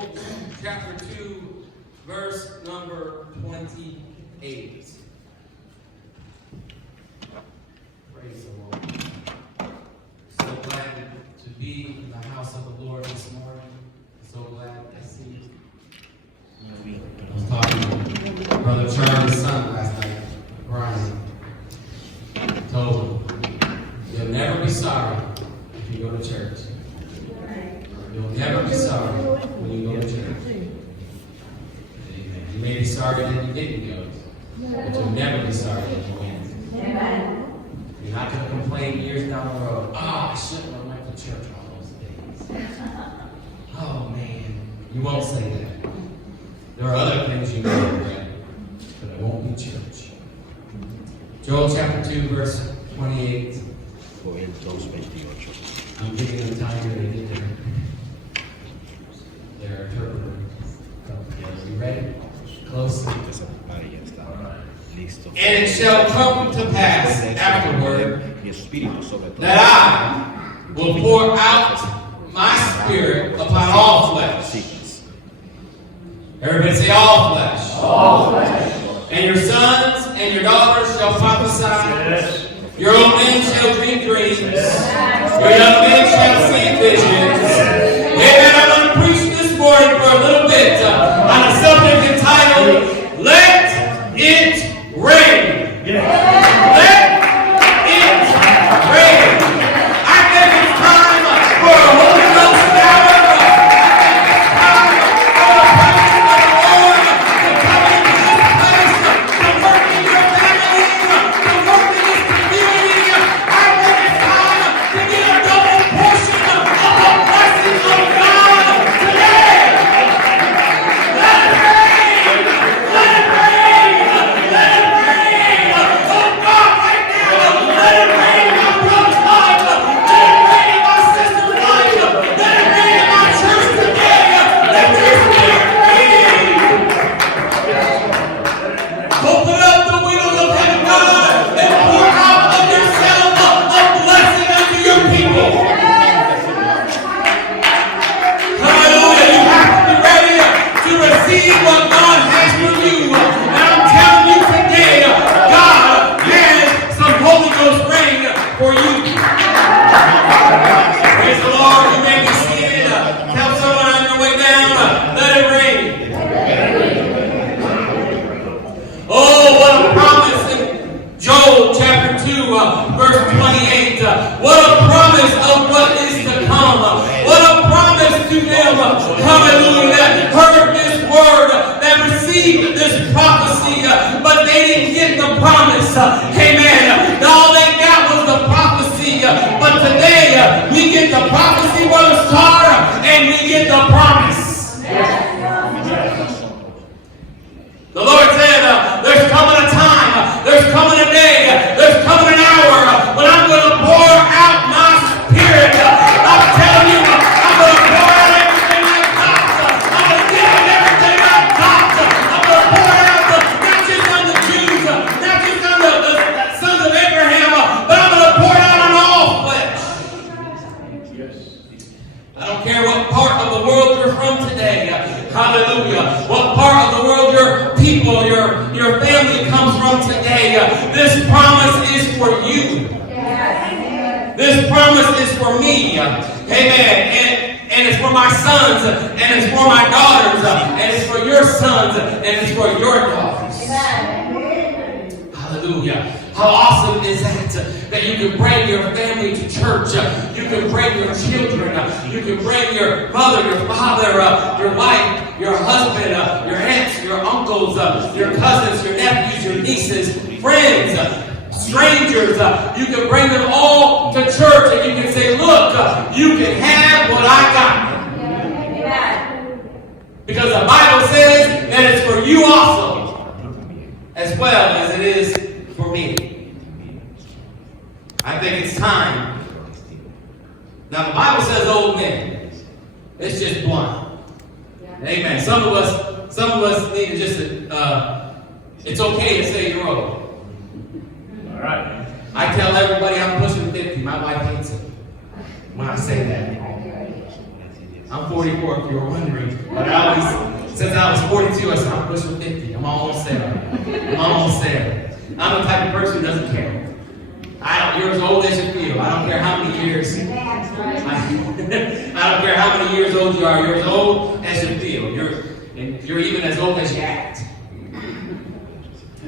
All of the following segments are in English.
Joel chapter 2, verse number 28. Praise the Lord. So glad to be in the house of the Lord this morning. So glad to see you. I was talking to Brother Charlie's son last night, Brian. Told him, you'll never be sorry if you go to church. You'll never be sorry when you go to church. Amen. You may be sorry that you didn't go, but you'll never be sorry that you went. Amen. You're not going to complain years down the road. Oh, I shouldn't have went to church all those days. Oh, man. You won't say that. There are other things you may regret, but it won't be church. Joel chapter 2, verse 28. I'm giving them time to get their interpreter. You ready? Close. And it shall come to pass afterward that I will pour out my spirit upon all flesh. Everybody say all flesh. All flesh. And your sons and your daughters shall prophesy. Yes. Your old men shall dream dreams. Yes. Your young men shall see visions. Amen. I'm going to preach this morning for a little bit on a subject entitled, Let It Rain. Yes. Let it rain. I think it's time for a Holy Ghost shower. It's time for the presence of the Lord to come into this place, to work in your family, to work in this community. I think it's time to get a double portion of the blessing of God today. Let it rain. Let it rain. Let it rain. Oh God, right now, let it rain in my brother's life. Let it rain in my sister's life. Let it rain in my church today. Let your spirit rain. Open up the windows of heaven, God, and pour out of yourself a blessing unto your people. Hallelujah. You have to be ready to receive what God has for you. And I'm telling you today, God has some Holy Ghost rain for you. Praise the Lord. You may be seated. Tell someone on your way down, let it rain. Oh, what a promise in Joel chapter 2, verse 28. What a promise of what is to come. What a promise to them, hallelujah, that heard this word, that received this prophecy, but they didn't get the promise. Amen. All they got was the prophecy. But today, we get the prophecy, Brother Star, and we get the promise. The Lord said, there's coming a time, there's coming a day, there's coming an hour when I'm going to pour out my spirit. I'm telling you, I'm going to pour out everything I've got. I'm going to give it everything I've got. I'm going to pour it out not just on the Jews, not just on the sons of Abraham, but I'm going to pour it out on all flesh. I don't care what part of the world you're from today. Hallelujah. What part of the world your people, your family comes from today. This promise is for you. This promise is for me. Amen. And it's for my sons, and it's for my daughters, and it's for your sons, and it's for your daughters. Hallelujah. How awesome is that you can bring your family to church. You can bring your children. You can bring your mother, your father, your wife, your husband, your aunts, your uncles, your cousins, your nephews, your nieces, friends, strangers. You can bring them all to church and you can say, look, you can have what I got. Because the Bible says that it's for you also, as well as it is for me. I think it's time. Now the Bible says old men. It's just blunt. Amen. Some of us need to just it's okay to say you're old. All right. I tell everybody I'm pushing 50. My wife hates it when I say that. I'm 44 if you were wondering. But since I was 42, I said, I'm pushing 50. I'm almost there. I'm almost there. I'm the type of person who doesn't care. You're as old as you feel. I don't care how many years. I don't care how many years old you are. You're as old as you feel. You're even as old as you act.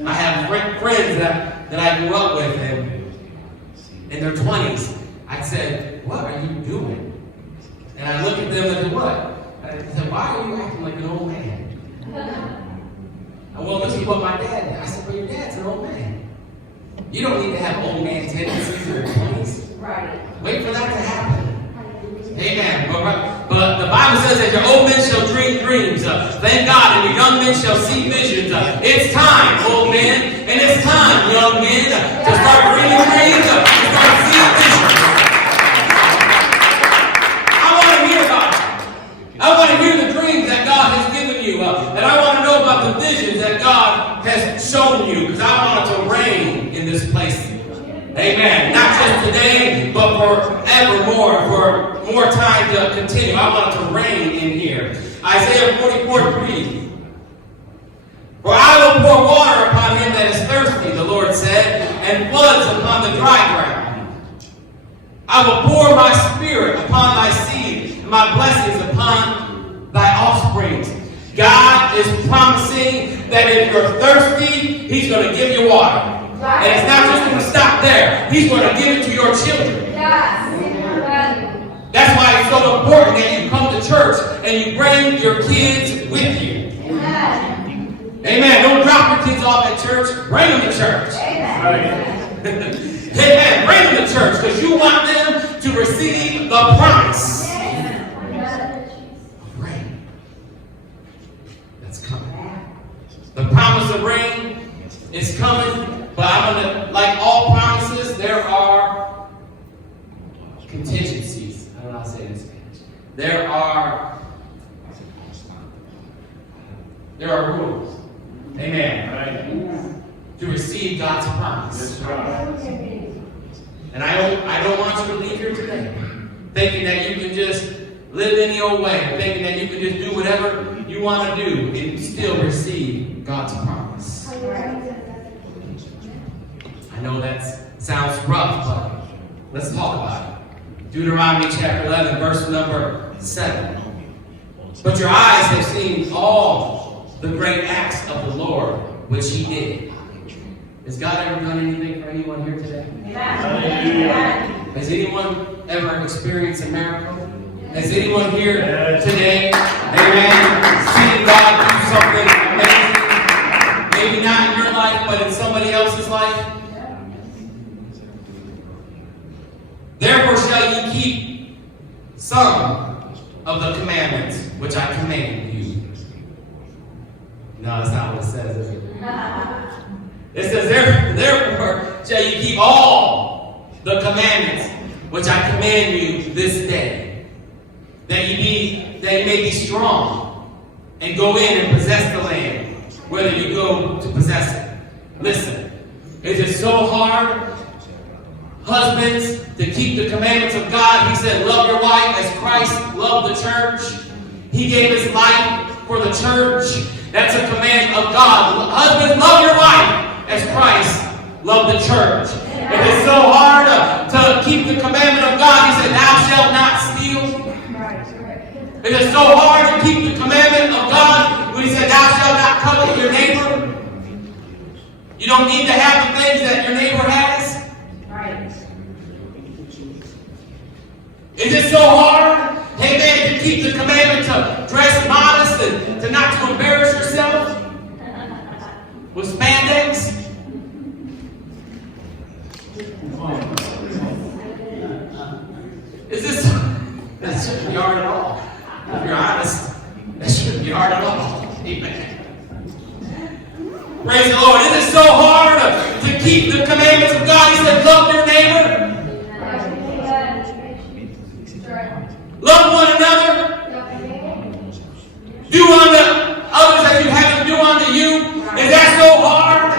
I have friends that I grew up with, and in their 20s, I said, what are you doing? And I look at them and said, what? I said, why are you acting like an old man? Well, this is what my dad did. I said, well, your dad's an old man. You don't need to have old man tendencies in your 20s. Right. Wait for that to happen. Amen. But the Bible says that your old men shall dream dreams. Thank God, and your young men shall see visions. It's time, old men, and it's time, young men, to start dreaming dreams, to start seeing visions. I want to hear about it. I want to hear the dreams that God has given you. And I want to know about the visions that God has shown you, because I want it to reign in this place. Amen. Not just today, but forevermore, for more time to continue. I want it to reign in here. Isaiah 44:3. For I will pour water upon him that is thirsty, the Lord said, and floods upon the dry ground. I will pour my spirit upon thy seed, and my blessings upon thy offspring. God is promising that if you're thirsty, he's going to give you water. And it's not just going to stop there. He's going to give it to your children. That's why it's so important that you come to church and you bring your kids with you. Amen. Don't drop your kids off at church. Bring them to church. Amen. Bring them to church because you want them to receive the promise. Rain. That's coming. The promise of rain is coming. But I'm going to, like all promises, there are contingencies. I don't know how to say this. There are rules. Amen. Right? To receive God's promise. And I don't want you to leave here today thinking that you can just live any old way, thinking that you can just do whatever you want to do and still receive God's promise. I know that sounds rough, but let's talk about it. Deuteronomy chapter 11, verse number 7. But your eyes have seen all the great acts of the Lord, which he did. Has God ever done anything for anyone here today? Has anyone ever experienced a miracle? Has anyone here today, amen, seen God do something amazing? Maybe not in your life, but in somebody else's life? Therefore shall you keep some of the commandments which I command you. No, that's not what it says, is it? It says, therefore shall you keep all the commandments which I command you this day, that you may be strong and go in and possess the land, whether you go to possess it. Listen, is it so hard, husbands, to keep the commandments of God? He said, love your wife as Christ loved the church. He gave his life for the church. That's a command of God. Husbands, love your wife as Christ loved the church. If it's so hard to keep the commandment of God, he said, thou shalt not steal. If it's so hard to keep the commandment of God, when he said, thou shalt not covet your neighbor, you don't need to have the things that your neighbor has. Is it so hard, hey man, to keep the commandment to dress modest and to not to embarrass yourself with spandex? That shouldn't be hard at all. If you're honest, that shouldn't be hard at all. Amen. Praise the Lord. Is it so hard to keep the commandments of God? He said, love your neighbor. Love one another. Do unto others as you have them do unto you. Is that so hard?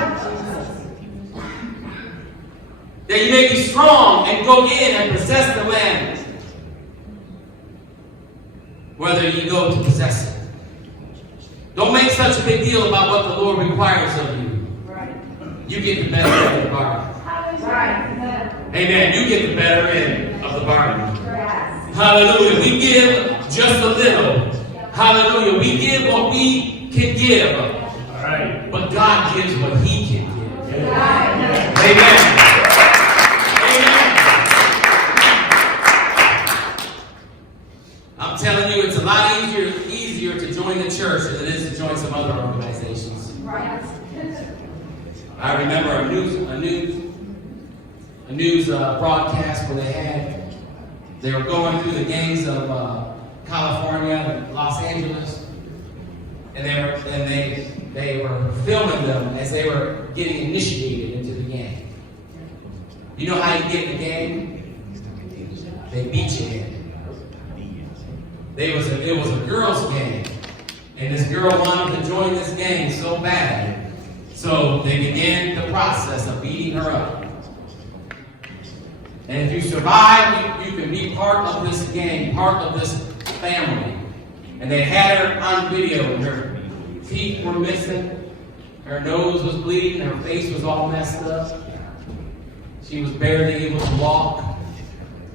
That you may be strong and go in and possess the land. whether you go to possess it. Don't make such a big deal about what the Lord requires of you. You get the better end of the bargain. Amen. You get the better end of the bargain. Hallelujah. We give just a little. Hallelujah. We give what we can give. But God gives what He can give. Amen. Amen. I'm telling you, it's a lot easier to join the church than it is to join some other organizations. I remember a news broadcast where they were going through the gangs of California and Los Angeles, and they were filming them as they were getting initiated into the gang. You know how you get in the gang? They beat you in. It was a girls' gang, and this girl wanted to join this gang so bad. So they began the process of beating her up. And if you survive, you can be part of this gang, part of this family. And they had her on video, and her teeth were missing, her nose was bleeding, her face was all messed up. She was barely able to walk.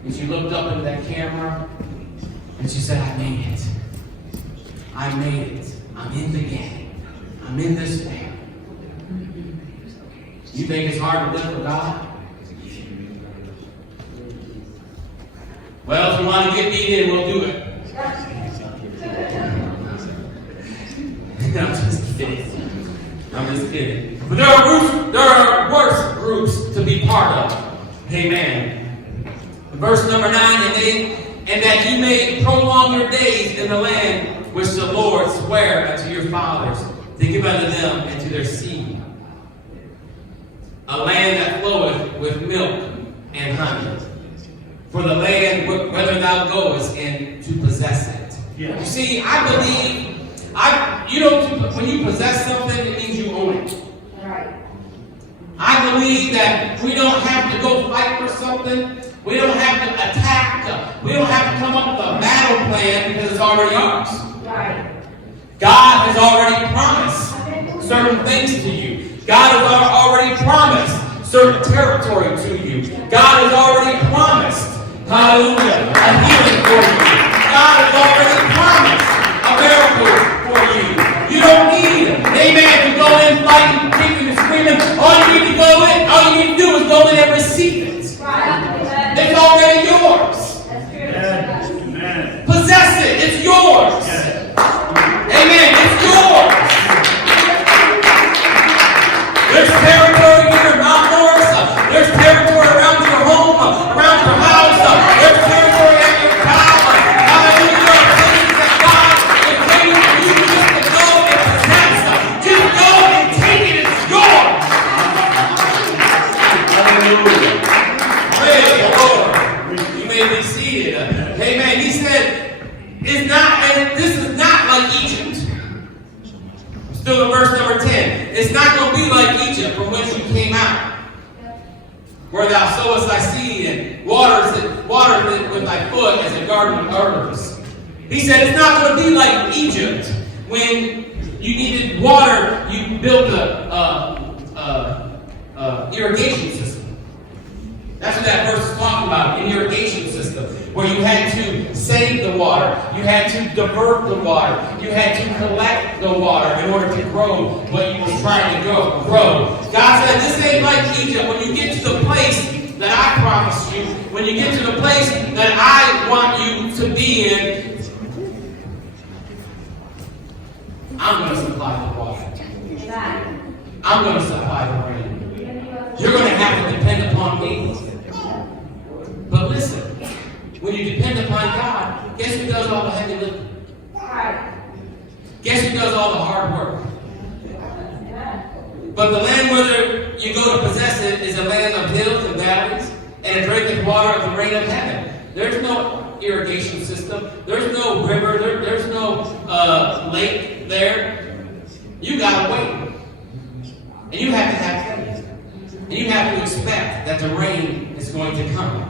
And she looked up into that camera, and she said, I made it. I made it. I'm in the gang. I'm in this family. You think it's hard to live for God? Well, if we want to get beat in, we'll do it. I'm just kidding. But there are worse groups to be part of. Amen. Verse number 9, and that you may prolong your days in the land which the Lord sware unto your fathers to give unto them and to their seed. A land that floweth with milk and honey. For the land whither thou goest and to possess it. Yeah. You see, I believe, when you possess something, it means you own it. Right. I believe that we don't have to go fight for something. We don't have to attack. We don't have to come up with a battle plan because it's already ours. Right. God has already promised certain things to you. God has already promised certain territory to you. God has already promised, hallelujah, a healing for you. God has already promised a miracle for you. You don't need, amen, to go in fighting, kicking and screaming. All you need to do is go in and receive it. It's already yours. Possess it. It's yours. Amen. It's yours. There's territory here in Mount Morris. There's territory around your home, around your house. There's territory at your job. Hallelujah. Places that God is waiting for you just to go and possess. Just go and take it. It's yours. Hallelujah. Praise the Lord. You may be seated. Amen. He said, this is not like Egypt. Still in verse number 10. It's not going to be like Egypt from whence you came out, where thou sowest thy seed and waters it with thy foot as a garden of herbs. He said it's not going to be like Egypt when you needed water. You built a irrigation system. That's what that verse is talking about, an irrigation system, where you had to save the water, you had to divert the water, you had to collect the water in order to grow what you were trying to grow. God said, this ain't like Egypt. When you get to the place that I promised you, when you get to the place that I want you to be in, I'm going to supply the water. I'm going to supply the rain. You're going to have to depend upon me. But listen, when you depend upon God, guess who does all the heavy lifting? Guess who does all the hard work? But the land whether you go to possess it is a land of hills and valleys, and a drinketh water of the rain of heaven. There's no irrigation system. There's no river. There's no lake there. You got to wait. And you have to have faith. And you have to expect that the rain is going to come.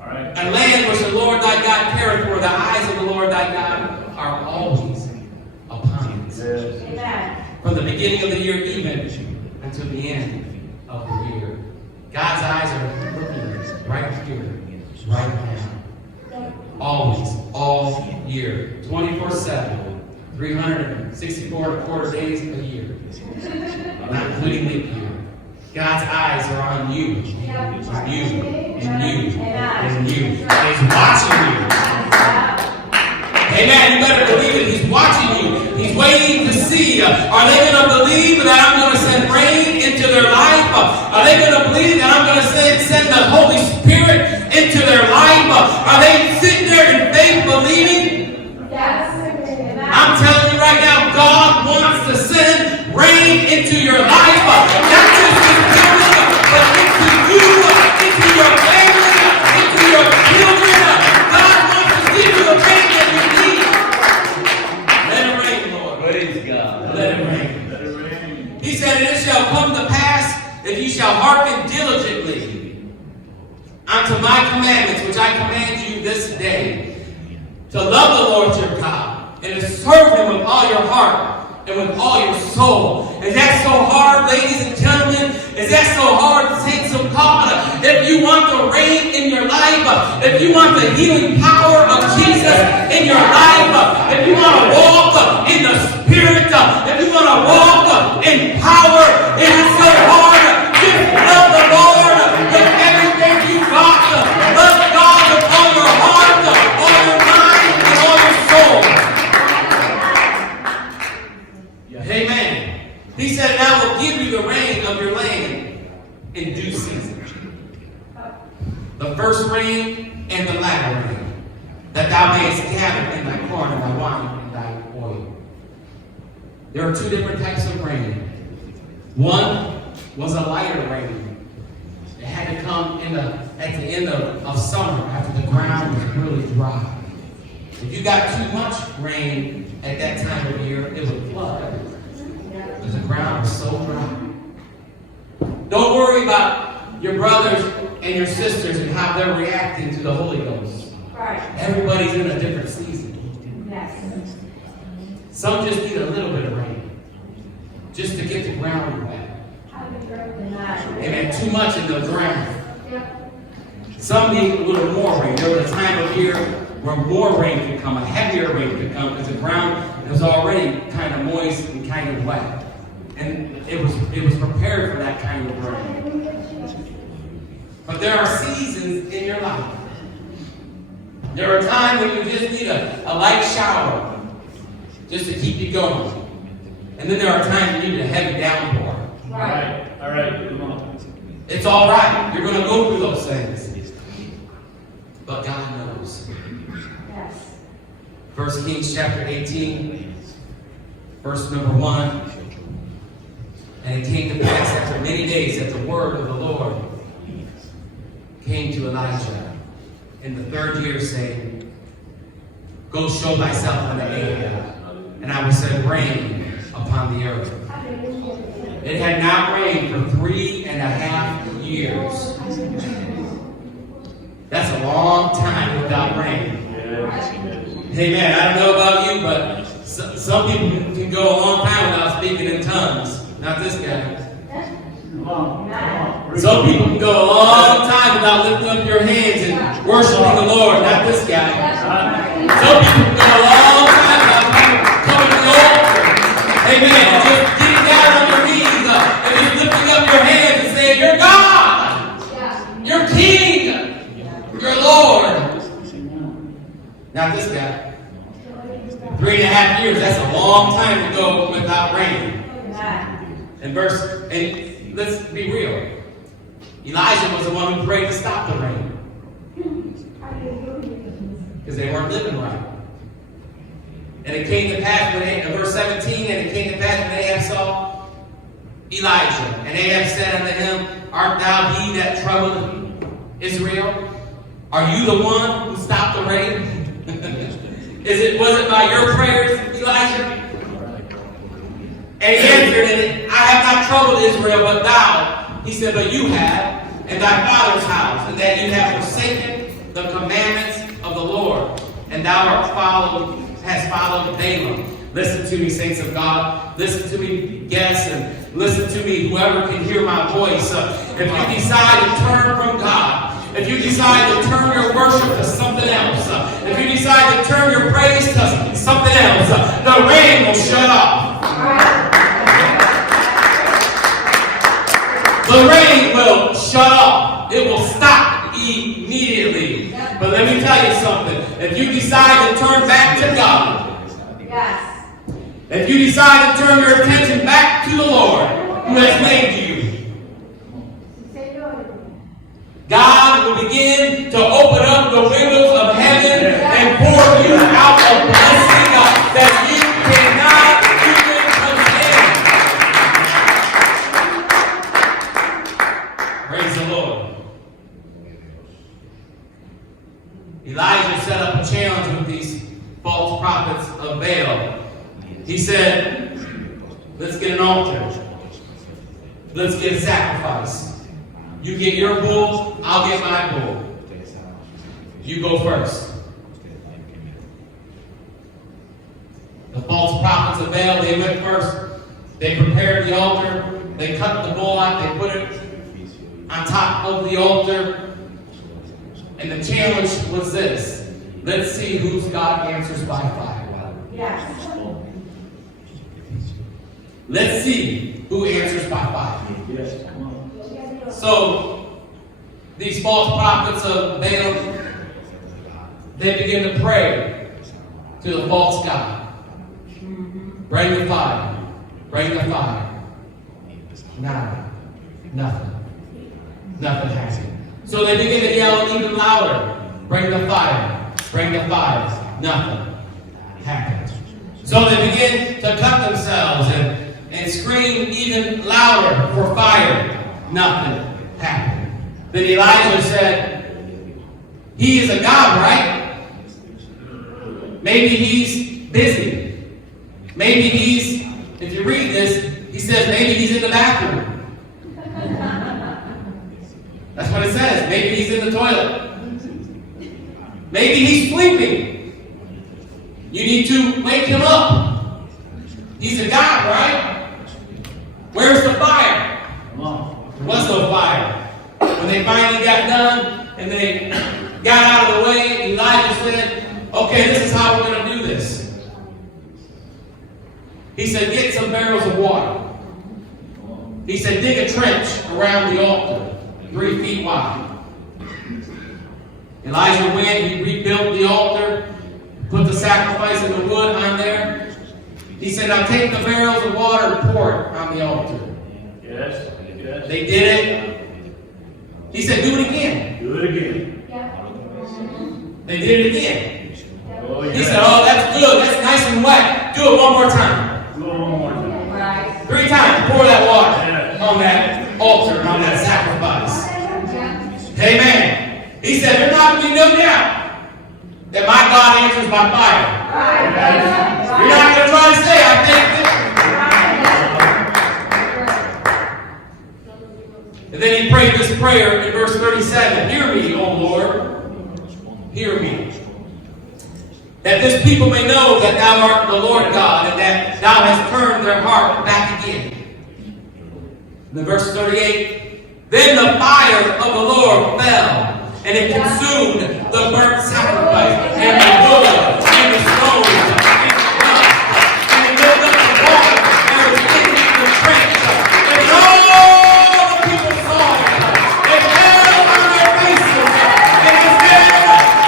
All right. a land which the Lord thy God careth for. The eyes of the Lord thy God are always upon it. Amen. From the beginning of the year even until the end of the year. God's eyes are looking right here, right now. Always, all year. 24/7. 364 quarter days a year. Not including leap year. God's eyes are on you. And you. And you. And you. And He's watching you. Amen. You better believe it. He's watching you. He's waiting to see. Are they going to believe that I'm going to send rain into their life? Are they going to believe that I'm going to send the Holy Spirit into their life? Are they sitting there in faith believing? Yes. I'm telling you right now, God wants to send rain into your life. Not just this building, but into you, into your family, into your children. God wants to give you the rain that you need. Let it rain, Lord. Praise God. Let it rain. Let it rain. He said, and it shall come to pass if you shall hearken diligently unto my commandments, which I command you this day, to love the Lord your God, and to serve Him with all your heart and with all your soul. Is that so hard, ladies and gentlemen? Is that so hard to take some God? If you want the rain in your life, if you want the healing power of Jesus in your life, if you want to walk in the Spirit, if you want to walk in power, it is so hard. Just love the Lord with everything you got. Love God with all your heart, all your mind, and all your soul. Amen. He said, and I will give you the rain of your land in due season. The first rain and the latter rain, that thou mayest gather in thy corn and thy wine and thy oil. There are two different types of rain. One was a lighter rain. It had to come at the end of summer after the ground was really dry. If you got too much rain at that time of year, it would flood everywhere. Because the ground was so dry. Don't worry about your brothers and your sisters and how they're reacting to the Holy Ghost. Right. Everybody's in a different season. Yes. Some just need a little bit of rain just to get the ground wet. Amen. Too much in the ground. Some need a little more rain. There was a time of year where more rain could come, a heavier rain could come, because the ground was already kind of moist and kind of wet. And it was prepared for that kind of rain. But there are seasons in your life. There are times when you just need a light shower just to keep you going. And then there are times you need a heavy downpour. Right. All right. Come on. It's all right. You're going to go through those things. But God knows. Yes. 1 Kings chapter 18, verse number 1. And it came to pass after many days that the word of the Lord came to Elijah in the third year, saying, Go show thyself unto Ahab, and I will send rain upon the earth. It had not rained for 3.5 years. That's a long time without rain. Amen. I don't know about you, but some people can go a long time without speaking in tongues. Not this guy. Some people can go a long time without lifting up your hands and worshiping the Lord. Not this guy. Some people can go a long time without coming to the altar. Amen. Just getting down on your knees and just lifting up your hands and saying, You're God. You're King. You're Lord. Not this guy. 3.5 years. That's a long time to go without rain. And let's be real. Elijah was the one who prayed to stop the rain. Because they weren't living right. And it came to pass in verse 17, and it came to pass when Ahab saw Elijah. And Ahab said unto him, Art thou he that troubled Israel? Are you the one who stopped the rain? Was it by your prayers, Elijah? And he answered, and I have not troubled Israel, but thou. He said, but you have, and thy father's house, and that you have forsaken the commandments of the Lord, and thou hast followed Balaam. Listen to me, saints of God. Listen to me, guests, and listen to me, whoever can hear my voice. If you decide to turn from God, if you decide to turn your worship to something else, if you decide to turn your praise to something else, the rain will shut off. The rain will shut off. It will stop immediately. But let me tell you something. If you decide to turn back to God, if you decide to turn your attention back to the Lord who has made you, God will begin to open up the windows of heaven and pour you out a blessing that you cannot even contain. Praise the Lord. Elijah set up a challenge with these false prophets of Baal. He said, let's get an altar. Let's get a sacrifice. You get your bull, I'll get my bull. You go first. The false prophets of Baal, they went first. They prepared the altar. They cut the bull out. They put it on top of the altar. And the challenge was this. Let's see whose God answers by fire. Yes. Let's see who answers by fire. Yes. So, these false prophets of Baal, they begin to pray to the false god. Bring the fire. Bring the fire. Nada. Nothing. Nothing happened. So they begin to yell even louder. Bring the fire. Bring the fire. Nothing happened. So they begin to cut themselves and scream even louder for fire. Nothing happened. Then Elijah said, he is a god, right? Maybe he's busy. Maybe he's, if you read this, he says maybe he's in the bathroom. That's what it says. Maybe he's in the toilet. Maybe he's sleeping. You need to wake him up. He's a god, right? Where's the fire? There was no fire. When they finally got done and they got out of the way, Elijah said, okay, this is how we're going to do this. He said, get some barrels of water. He said, dig a trench around the altar, 3 feet wide. Elijah went, he rebuilt the altar, put the sacrifice of the wood on there. He said, now take the barrels of water and pour it on the altar. Yes. They did it. He said, do it again. Do it again. They did it again. He said, oh, that's good. That's nice and wet. Do it one more time. 3 times. Pour that water on that altar and on that sacrifice. Amen. He said, there's not going to be no doubt that my God answers by fire. You're not going to try to say, I think this. And then he prayed this prayer in verse 37. Hear me, O Lord. Hear me. That this people may know that thou art the Lord God, and that thou hast turned their heart back again. And then verse 38. Then the fire of the Lord fell, and it consumed the burnt sacrifice, and the wood, and the stones, and the dust, and it filled up the water, and it was in the trench. And all the people saw it. They fell on their faces, and they said,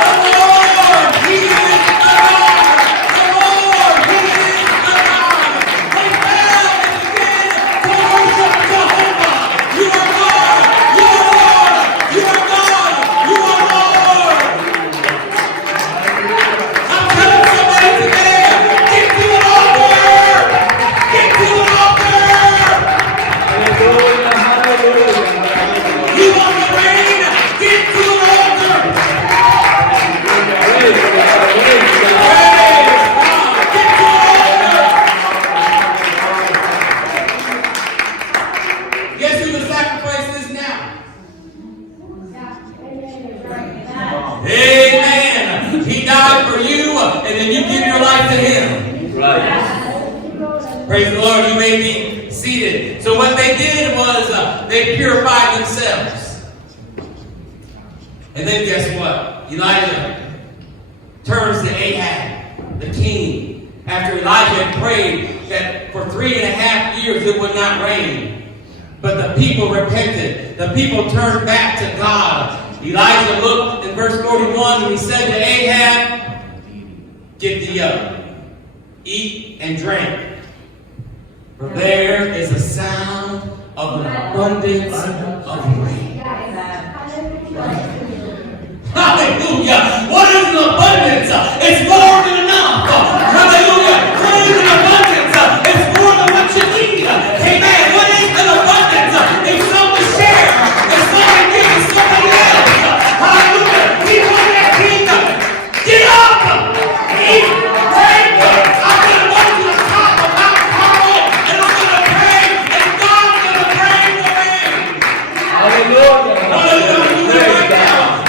the Lord, He is the God. The Lord, He is the God. They fell and began to worship Jehovah. You are God. You are Lord. You are God. You are Lord. I'm Lord. You may be seated. So what they did was they purified themselves. And then guess what? Elijah turns to Ahab, the king, after Elijah had prayed that for 3.5 years it would not rain. But the people repented. The people turned back to God. Elijah looked in verse 41 and he said to Ahab, "Get thee up, eat and drink. For there is a sound of an abundance of rain." Hallelujah. What is an abundance? It's more than enough. Hallelujah. What is an abundance? It's more than what you need. Amen. What is an abundance? It's something to share. It's something to give somebody else. Hallelujah. He told that king, "Get up, eat, drink. I'm going to go to the top of Mount Carmel and I'm going to pray and God's going to pray for me." Hallelujah. Hallelujah. Right now.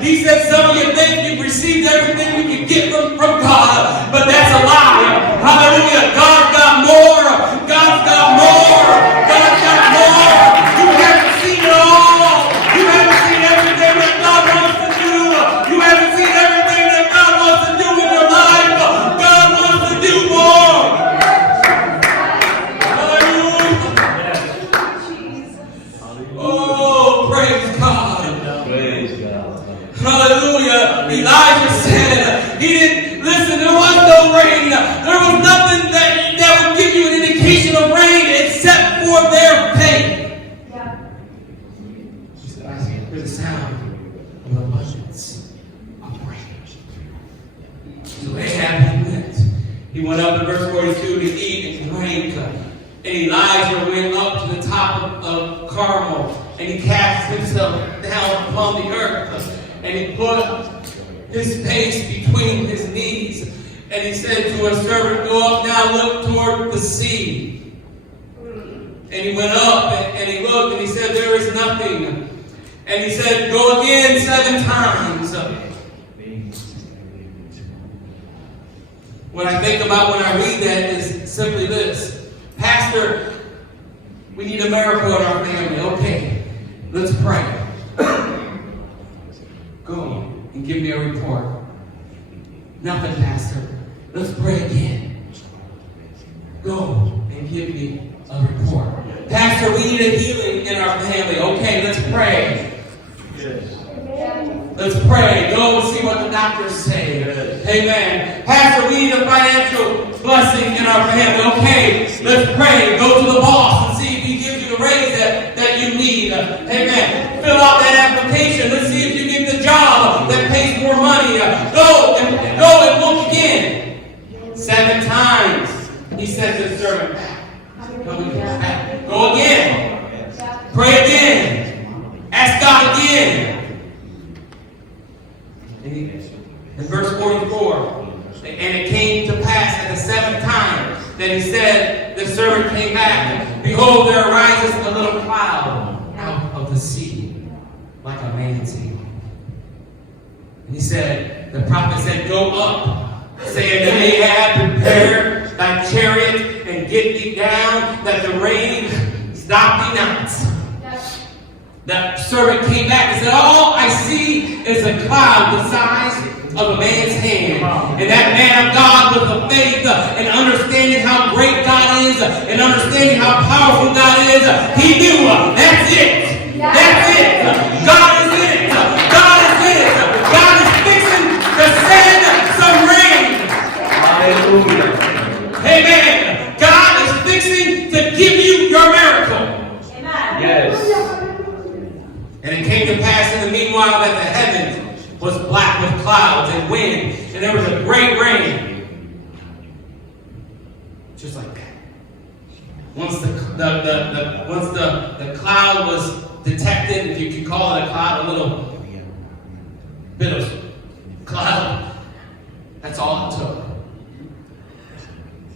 He said some of you think you've received everything you can get from God, but that's a lie. Hallelujah. God's got more. God's got more. God's got more. You haven't seen it all. You haven't seen everything that God wants to do. You haven't seen everything that God wants to do in your life. God wants to do more. Hallelujah. Oh, praise God. Hallelujah. Elijah said he didn't listen. There was no rain. There was nothing that would give you an indication of rain except for their faith. Yeah. He said, "I hear the sound of abundance of rain." So Ahab he went up in verse 42 to eat and drink. And Elijah went up to the top of Carmel and he cast himself down upon the earth. And he put his face between his knees. And he said to his servant, "Go up now, look toward the sea." And he went up and he looked and he said, "There is nothing." And he said, "Go again 7 times. What I think about when I read that is simply this. "Pastor, we need a miracle in our family." Okay, let's pray. Go and give me a report. "Nothing, Pastor. Let's pray again." Go and give me a report. "Pastor, we need a healing in our family." Okay, let's pray. Yes. Let's pray. Go and see what the doctors say. Yes. Amen. "Pastor, we need a financial blessing in our family." Okay, let's pray. Go to the boss and see if he gives you the raise that you need. Amen. Fill out that application. Let's see if you get the job that pays more money. Go and look again. 7 times. He said to the servant, "Go again. Pray again. Ask God again." In verse 44, "And it came to pass at the 7th time that he said, the servant came back. Behold, there arises a little cloud out of the sea, like a man's hand." And he said, the prophet said, "Go up, saying to Ahab, prepare thy chariot and get thee down, that the rain stop thee not." The servant came back and said, "All I see is a cloud the size of a man's hand." And that man of God, with the faith and understanding how great God is and understanding how powerful God is, he knew that's it. That's it. God is in it. God is in it. God is fixing to send some rain. Hallelujah. Amen. God is fixing to give you your miracle. Amen. Yes. And it came to pass in the meanwhile that the heavens was black with clouds and wind, and there was a great rain. Just like that. once the cloud was detected, if you could call it a cloud, a little bit of cloud, that's all it took.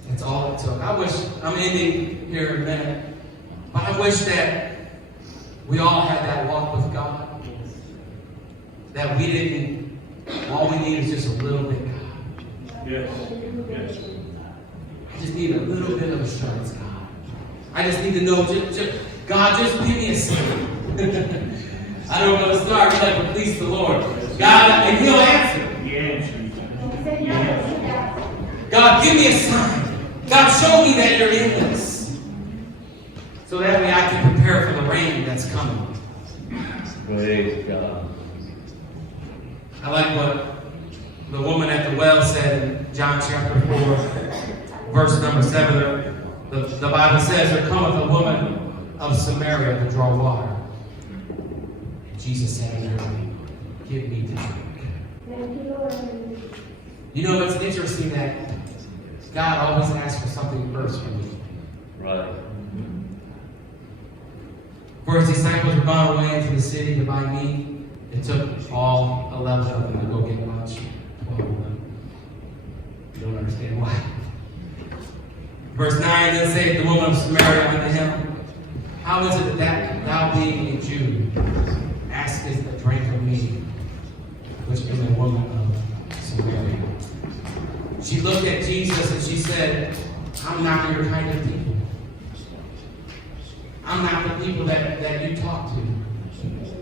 That's all it took. I wish, I'm ending here in a minute, but I wish that we all had that walk with God. That we didn't, all we need is just a little bit, God. Yes. Yes. I just need a little bit of assurance, God. I just need to know, God, just give me a sign. I don't know to start, but please the Lord. God, and He'll answer. Yes. God, give me a sign. God, show me that you're in this. So that way I can prepare for the rain that's coming. Praise God. I like what the woman at the well said in John chapter 4, verse number 7. The Bible says, there cometh a woman of Samaria to draw water. Jesus said unto her, give me to drink. You know, it's interesting that God always asks for something first from you. Right. For His disciples were gone away into the city to buy meat. It took all 11 of them to go get lunch. 12 of them. You don't understand why. Verse 9 then saith the woman of Samaria unto him, how is it that thou being a Jew askest a drink of me, which is a woman of Samaria? She looked at Jesus and she said, I'm not your kind of people. I'm not the people that you talk to.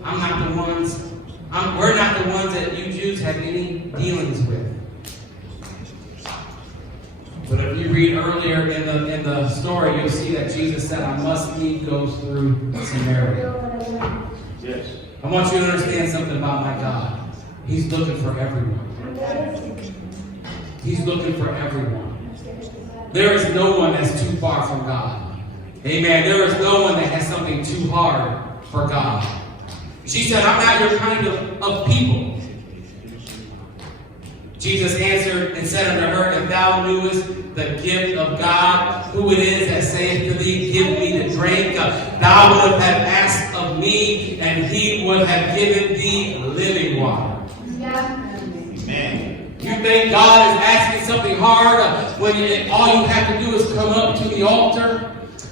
I'm not the ones, we're not the ones that you Jews have any dealings with. But if you read earlier in the story, you'll see that Jesus said, I must needs go through Samaria. Yes. I want you to understand something about my God. He's looking for everyone. He's looking for everyone. There is no one that's too far from God. Amen. There is no one that has something too hard for God. She said, I'm not your kind of people. Jesus answered and said unto her, if thou knewest the gift of God, who it is that saith to thee, give me to drink, thou would have asked of me, and He would have given thee living water. Amen. You think God is asking something hard when all you have to do is come up to the altar?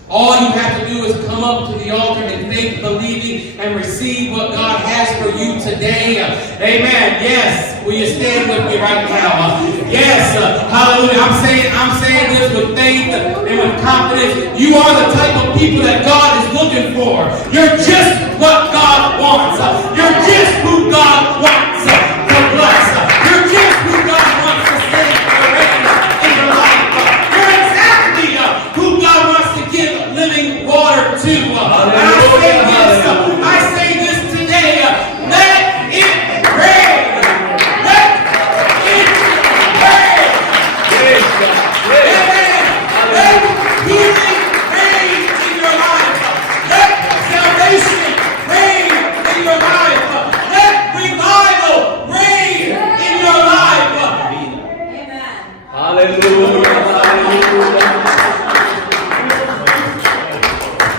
All you have to do is come up to the altar in faith, believing, and receive what God has for you today. Amen. Yes. Will you stand with me right now? Yes. Hallelujah. I'm saying this with faith and with confidence. You are the type of people that God is looking for. You're just what God wants. You're just who God wants to bless. You're just who God wants to send the rain in your life. You're exactly who God wants to give living water to. And I say this today. Let it rain. Let it rain. Amen. Let healing rain in your life. Let salvation rain in your life. Let revival rain in your life. Amen. Hallelujah.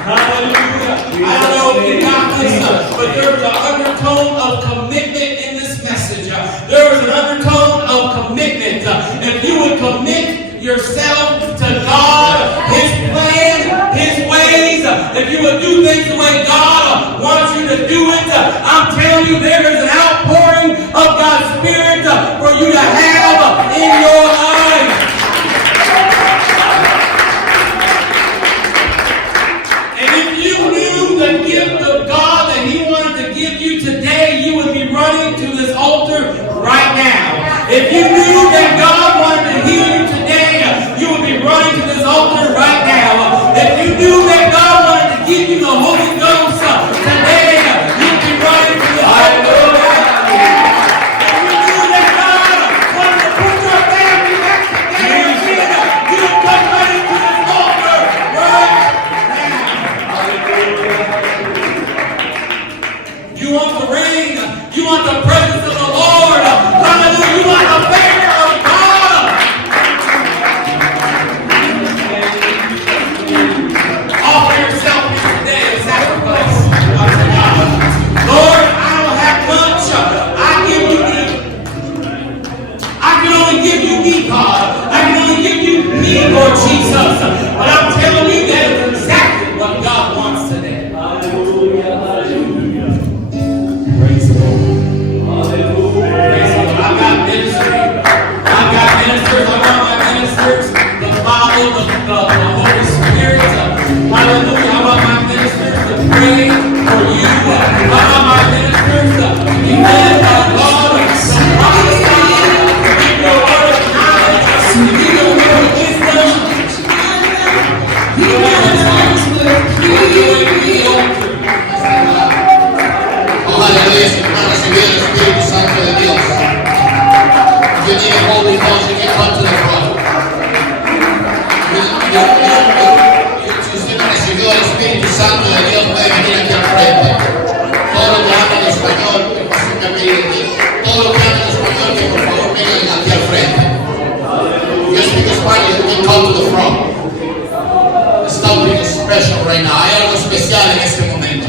Hallelujah. I don't know if you got this, but there's an undertone of commitment in this message. There is an undertone of commitment. If you would commit yourself to God, His plan, His ways, if you would do things the way God wants you to do it, I'm telling you there is an outpouring of God's Spirit for you to have in your life. The gift of God that He wanted to give you today, you would be running to this altar right now. If you knew that God wanted to heal you today, you would be running to this altar right now. If you knew that God wanted to give you the Holy Ghost today, you'd be running to this altar right now. If you knew that God wanted to put your family back together, you would come running to this altar right now. You want the rain. You want the presence of the Lord. Hallelujah. You want the favor of God. Praise the Lord. Praise the Lord. I've got ministry. I've got ministers. I want my ministers to follow the Holy Spirit. Hallelujah. I want my ministers to pray for you. I want my ministers to be led by God, to prophesy, to give your word of knowledge, to give your word of wisdom. Aleluya, hermanos, si viene el Espíritu Santo de Dios. You need a Holy Ghost, you can come to the front. Si usted no recibió el Espíritu Santo de Dios, puede venir aquí al frente. Todo lo que habla en español, que pasen que venir aquí. Todo lo que habla en español, que por favor vengan aquí al frente. If you speak Spanish, you can come to the front. There's something special right now. Hay algo especial en este momento.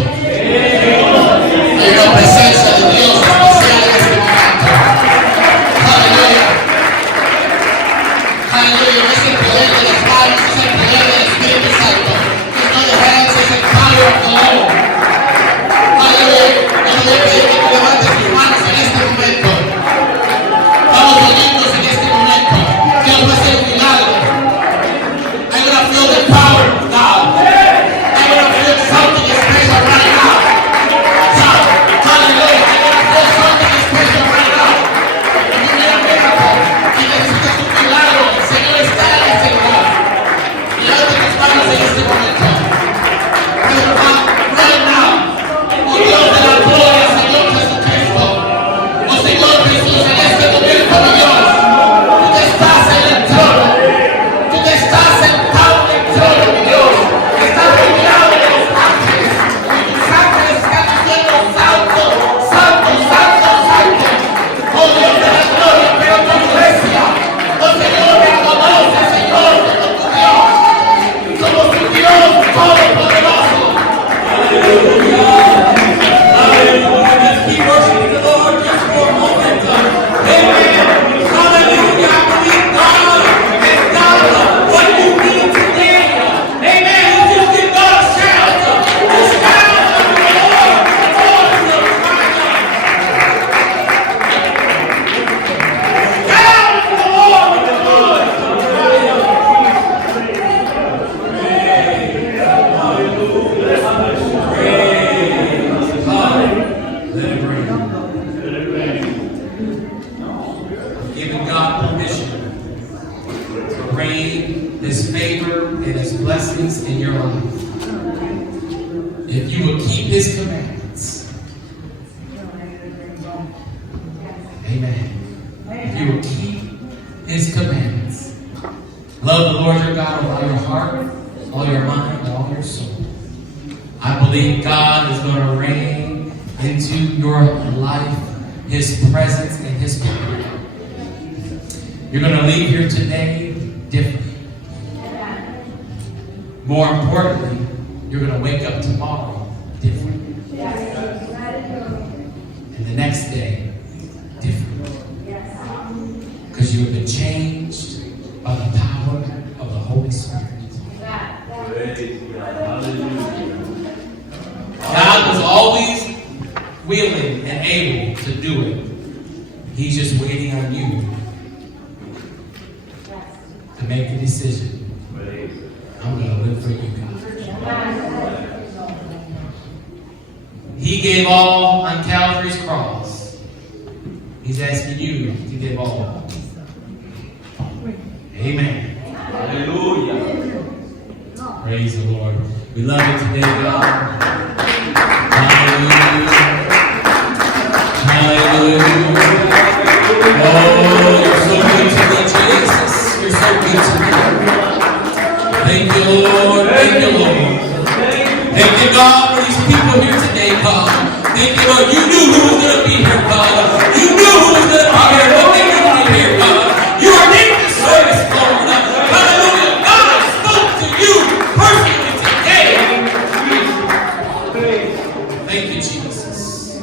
Hay una presencia de Dios especial en este momento. Aleluya. Aleluya. Es el poder de las manos, es el poder del Espíritu Santo. Es no the hands, es el power of the Lord. Aleluya. Yo le voy a pedir que tú levantes tus manos en este momento. Vamos unidos en este momento. Dios va a hacer un milagro. I'm going to feel the power of God. I'm going to feel something special right now. Hallelujah. I'm going to feel something special right now. Y necesitas un milagro. El Señor está en este lugar. Levanta tus manos en este momento. Right now. Oh Dios de la gloria, Señor Jesucristo. Oh Señor Jesús, en este momento, mi Dios. Tú te estás en el trono. Tú te estás sentado en el trono, mi Dios. Estás rodeado de los ángeles. Y tus ángeles están diciendo santo, santo, santo, santo. Oh Dios de la gloria, pero tu iglesia. Oh Señor, me conoce, Señor, como tu Dios. Somos tu Dios todopoderoso. Hallelujah. Hallelujah. Let's keep worshiping the Lord just for a moment. Amen. Hallelujah. I believe God has done what you need today. Amen. Let's just give God a shout. A shout unto the Lord. Shout unto the Lord. Giving God permission to rain His favor and His blessings in your life. If you will keep His commandments. Amen. If you will keep His commandments. Love the Lord your God with all your heart, all your mind, and all your soul. I believe God is going to rain into your life His presence and His power. You're going to leave here today different. More importantly, you're going to wake up tomorrow different. And the next day, different. Because you have been changed by the power of the Holy Spirit. God was always willing and able to do it. He's just waiting on you to make the decision. I'm going to live for you, God. He gave all on Calvary's cross. He's asking you to give all. Amen. Hallelujah. Praise the Lord. We love you today, God. Hallelujah. Hallelujah. Oh, you're so good to me, Jesus. You're so good to me. Thank you, Lord. Thank you, Lord. Thank you, God, for these people here today, God. Thank you, Lord. You knew who was going to be here, God. You knew who was going to be here, what they needed to hear, God. You ordained this service, Lord. Hallelujah. God spoke to you personally today. Thank you, Jesus.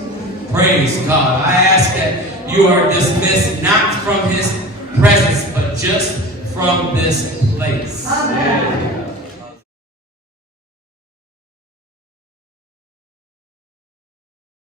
Praise God. I ask that you are dismissed not from His presence, but just from this place. Amen.